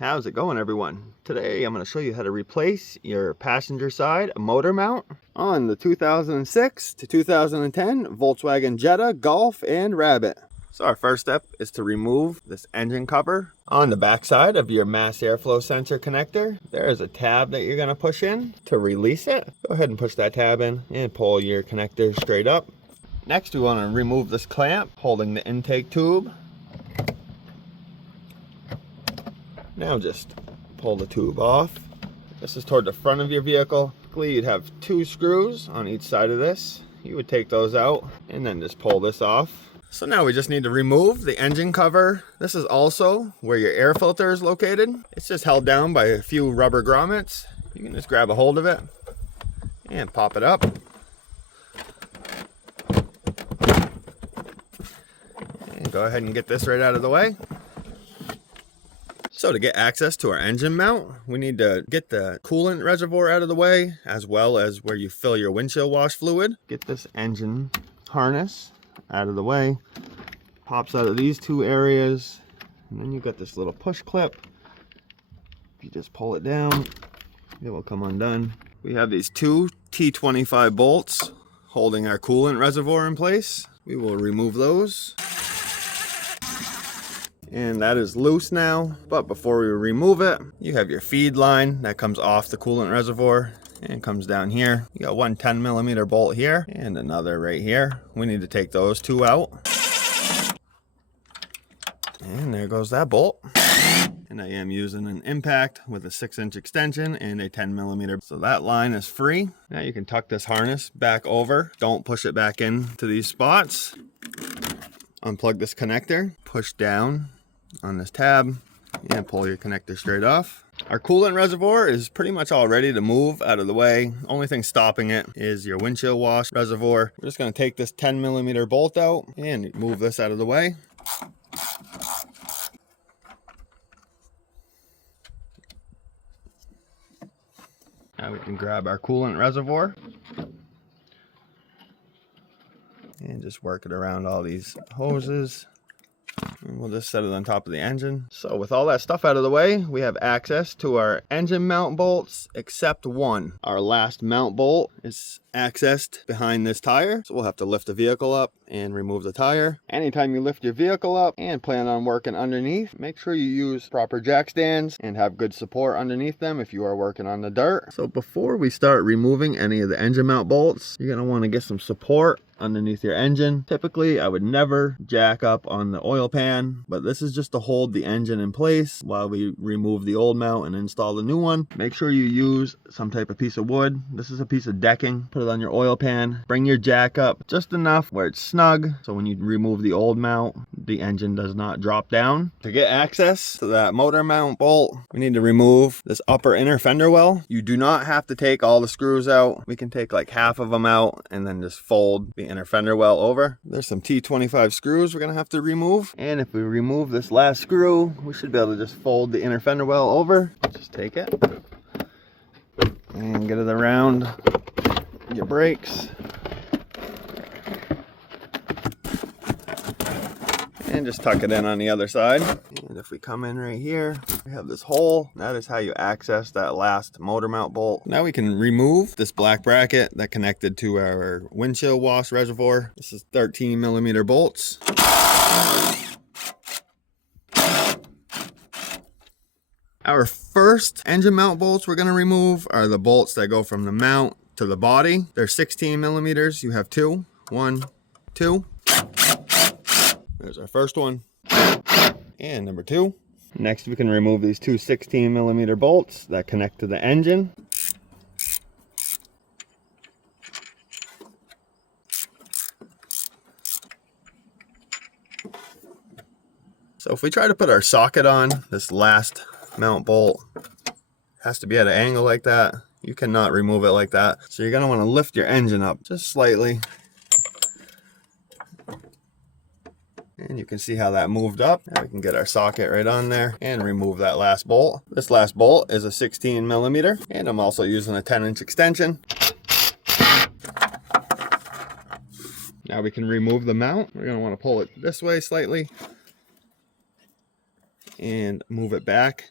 How's it going, everyone? Today I'm going to show you how to replace your passenger side motor mount on the 2006 to 2010 Volkswagen Jetta Golf and Rabbit. So our first step is to remove this engine cover. On the back side of your mass airflow sensor connector, there is a tab that you're going to push in to release it. Go ahead and push that tab in and pull your connector straight up. Next, we want to remove this clamp holding the intake tube. Now just pull the tube off. This is toward the front of your vehicle. Typically you'd have 2 screws on each side of this. You would take those out and then just pull this off. So now we just need to remove the engine cover. This is also where your air filter is located. It's just held down by a few rubber grommets. You can just grab a hold of it and pop it up. And go ahead and get this right out of the way. So to get access to our engine mount, we need to get the coolant reservoir out of the way, as well as where you fill your windshield wash fluid. Get this engine harness out of the way. Pops out of these 2 areas, and then you got this little push clip. If you just pull it down, it will come undone. We have these 2 T25 bolts holding our coolant reservoir in place. We will remove those. And that is loose now, but before we remove it, you have your feed line that comes off the coolant reservoir and comes down here. You got one 10mm bolt here and another right here. We need to take those 2 out. And there goes that bolt. And I am using an impact with a 6-inch extension and a 10mm. So that line is free. Now you can tuck this harness back over. Don't push it back into these spots. Unplug this connector, push down on this tab and pull your connector straight off. Our coolant reservoir is pretty much all ready to move out of the way. Only thing stopping it is your windshield wash reservoir. We're just going to take this 10mm bolt out and move this out of the way. Now we can grab our coolant reservoir and just work it around all these hoses. And we'll just set it on top of the engine. So with all that stuff out of the way, we have access to our engine mount bolts, except one. Our last mount bolt is accessed behind this tire. So we'll have to lift the vehicle up and remove the tire. Anytime you lift your vehicle up and plan on working underneath, make sure you use proper jack stands and have good support underneath them if you are working on the dirt. So before we start removing any of the engine mount bolts, you're going to want to get some support underneath your engine. Typically, I would never jack up on the oil pan, but this is just to hold the engine in place while we remove the old mount and install the new one. Make sure you use some type of piece of wood. This is a piece of decking. Put it on your oil pan. Bring your jack up just enough where it's snug, so when you remove the old mount, the engine does not drop down. To get access to that motor mount bolt, we need to remove this upper inner fender well. You do not have to take all the screws out. We can take like half of them out and then just fold the inner fender well over. There's some T25 screws we're gonna have to remove, and if we remove this last screw, we should be able to just fold the inner fender well over. Just take it and get it around your brakes and just tuck it in on the other side. And if we come in right here, we have this hole. That is how you access that last motor mount bolt. Now we can remove this black bracket that connected to our windshield wash reservoir. This is 13mm bolts. Our first engine mount bolts we're going to remove are the bolts that go from the mount to the body. They're 16mm. You have 2. 1, 2. There's our first one and number 2. Next, we can remove these 2 16mm bolts that connect to the engine. So if we try to put our socket on, this last mount bolt has to be at an angle like that. You cannot remove it like that. So you're going to want to lift your engine up just slightly. And you can see how that moved up. Now we can get our socket right on there and remove that last bolt. This last bolt is a 16mm, and I'm also using a 10-inch extension. Now we can remove the mount. We're going to want to pull it this way slightly and move it back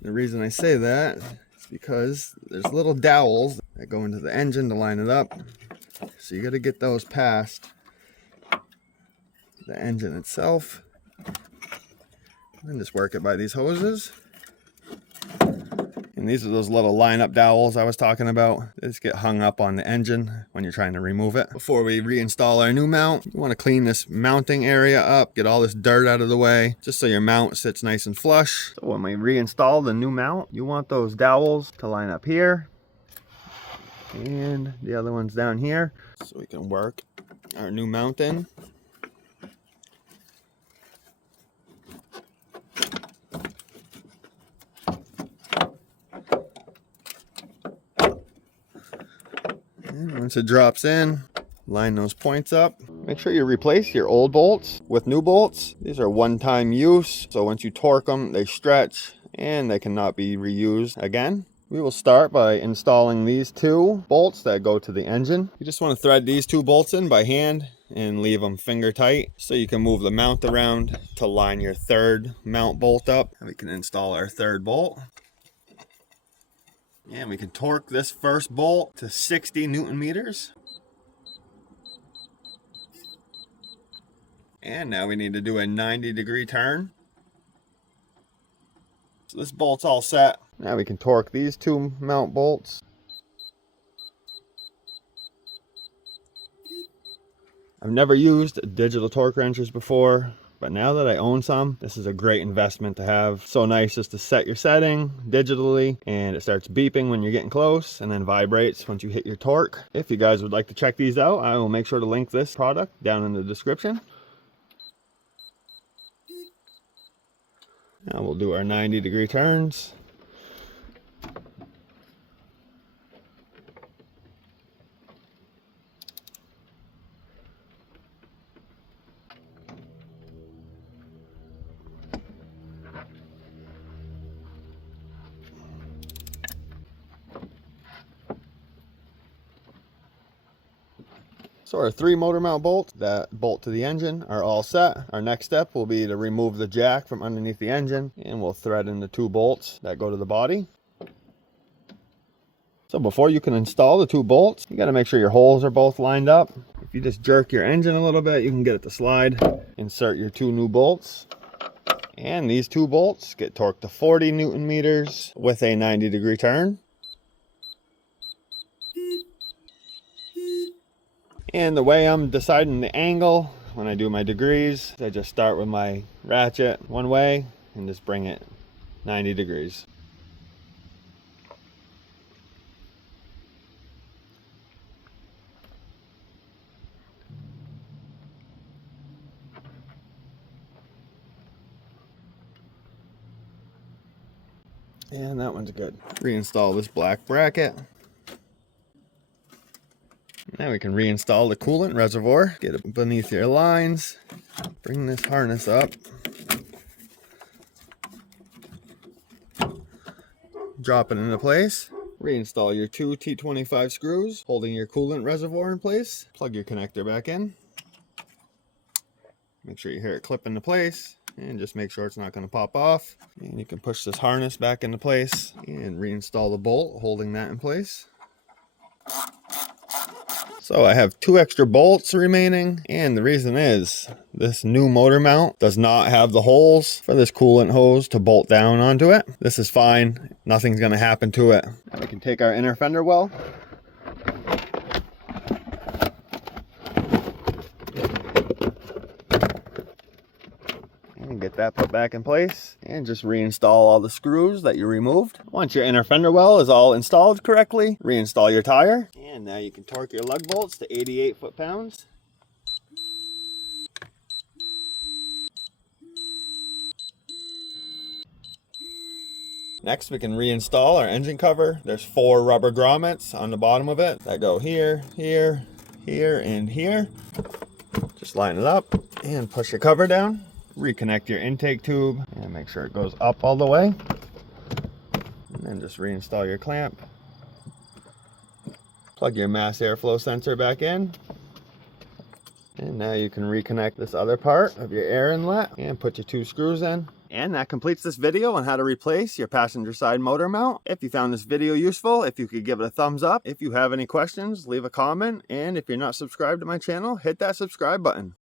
The reason I say that is because there's little dowels that go into the engine to line it up. So you got to get those past the engine itself. And just work it by these hoses. And these are those little line-up dowels I was talking about. They just get hung up on the engine when you're trying to remove it. Before we reinstall our new mount, you want to clean this mounting area up, get all this dirt out of the way, just so your mount sits nice and flush. So when we reinstall the new mount, you want those dowels to line up here. And the other one's down here. So we can work our new mount in. Once it drops in, line those points up. Make sure you replace your old bolts with new bolts. These are one-time use, so once you torque them, they stretch and they cannot be reused again. We will start by installing these two bolts that go to the engine. You just want to thread these two bolts in by hand and leave them finger tight so you can move the mount around to line your third mount bolt up. We can install our third bolt. And we can torque this first bolt to 60 Newton meters. And now we need to do a 90-degree turn. So this bolt's all set. Now we can torque these two mount bolts. I've never used digital torque wrenches before, but now that I own some, this is a great investment to have. So nice just to set your setting digitally, and it starts beeping when you're getting close and then vibrates once you hit your torque. If you guys would like to check these out, I will make sure to link this product down in the description. Now we'll do our 90-degree turns. So our three motor mount bolts that bolt to the engine are all set. Our next step will be to remove the jack from underneath the engine, and we'll thread in the two bolts that go to the body. So before you can install the two bolts, you got to make sure your holes are both lined up. If you just jerk your engine a little bit, you can get it to slide. Insert your two new bolts. And these two bolts get torqued to 40 Newton meters with a 90-degree turn. And the way I'm deciding the angle when I do my degrees, I just start with my ratchet one way and just bring it 90 degrees. And that one's good. Reinstall this black bracket. Now we can reinstall the coolant reservoir. Get it beneath your lines. Bring this harness up. Drop it into place. Reinstall your two T25 screws holding your coolant reservoir in place. Plug your connector back in. Make sure you hear it clip into place. And just make sure it's not going to pop off. And you can push this harness back into place and reinstall the bolt holding that in place. So I have two extra bolts remaining, and the reason is this new motor mount does not have the holes for this coolant hose to bolt down onto it. This is fine. Nothing's going to happen to it. Now we can take our inner fender well. And get that put back in place, and just reinstall all the screws that you removed. Once your inner fender well is all installed correctly, reinstall your tire. And now you can torque your lug bolts to 88 foot-pounds. Next, we can reinstall our engine cover. There's 4 rubber grommets on the bottom of it that go here, here, here, and here. Just line it up and push your cover down. Reconnect your intake tube and make sure it goes up all the way. And then just reinstall your clamp. Plug your mass airflow sensor back in. And now you can reconnect this other part of your air inlet and put your 2 screws in. And that completes this video on how to replace your passenger side motor mount. If you found this video useful, if you could give it a thumbs up. If you have any questions, leave a comment. And if you're not subscribed to my channel, hit that subscribe button.